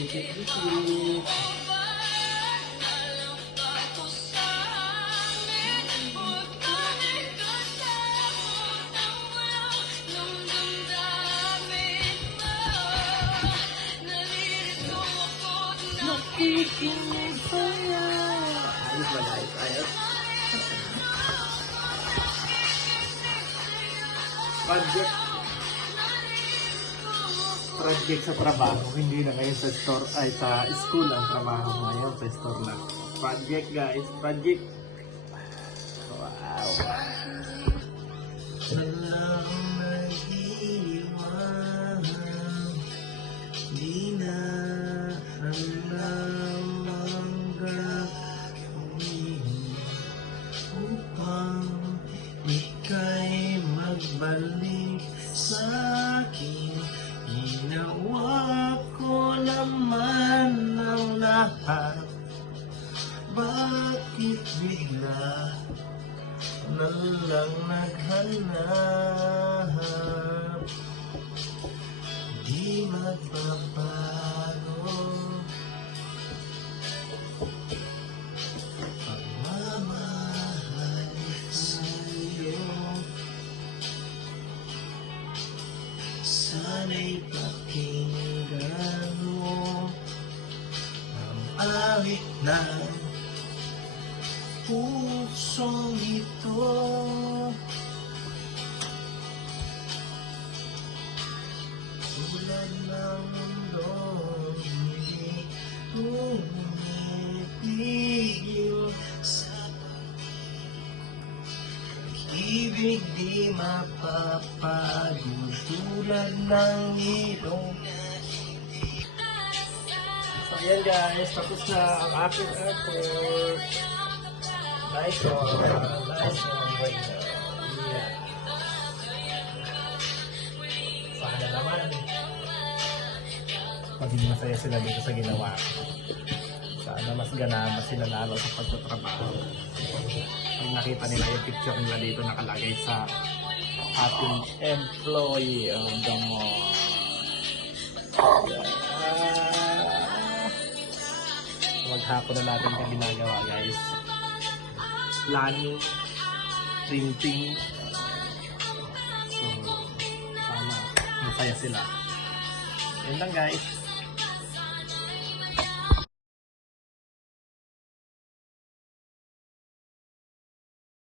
Dikit-dikit. Nakikinig sa'yo. Ayos ba guys? Ayos. Project sa trabaho, hindi na ngayon sa store, ay sa school ang trabaho ngayon, sa store lang. Project guys, project. Wow. Walang nag-iwan, di na alam ang gagawin upang ika'y magbalik sa akin. Ginawa ko naman ang lahat. Bakit bigla na lang naghanap? Di magbabago pagmamahal sa'yo. Sana'y pakinggan mo ang awit ng pusong ito. Tulad ng mundong hindi tumipigil sa ibig, di mapapagod tulad ng ilong. So ayan guys, tapos na ang aking effort. Nice one, nice one right now. Yeah. Sana naman maging masaya sila dito sa ginawa ko. Sana mas ganaan sila lalo sa pagtatrabaho. Pag nakita nila yung picture nila dito nakalagay sa ating employee of the month. Maghapon na natin yung ginagawa guys. Planning, printing. So, sana masaya sila. Yan lang guys.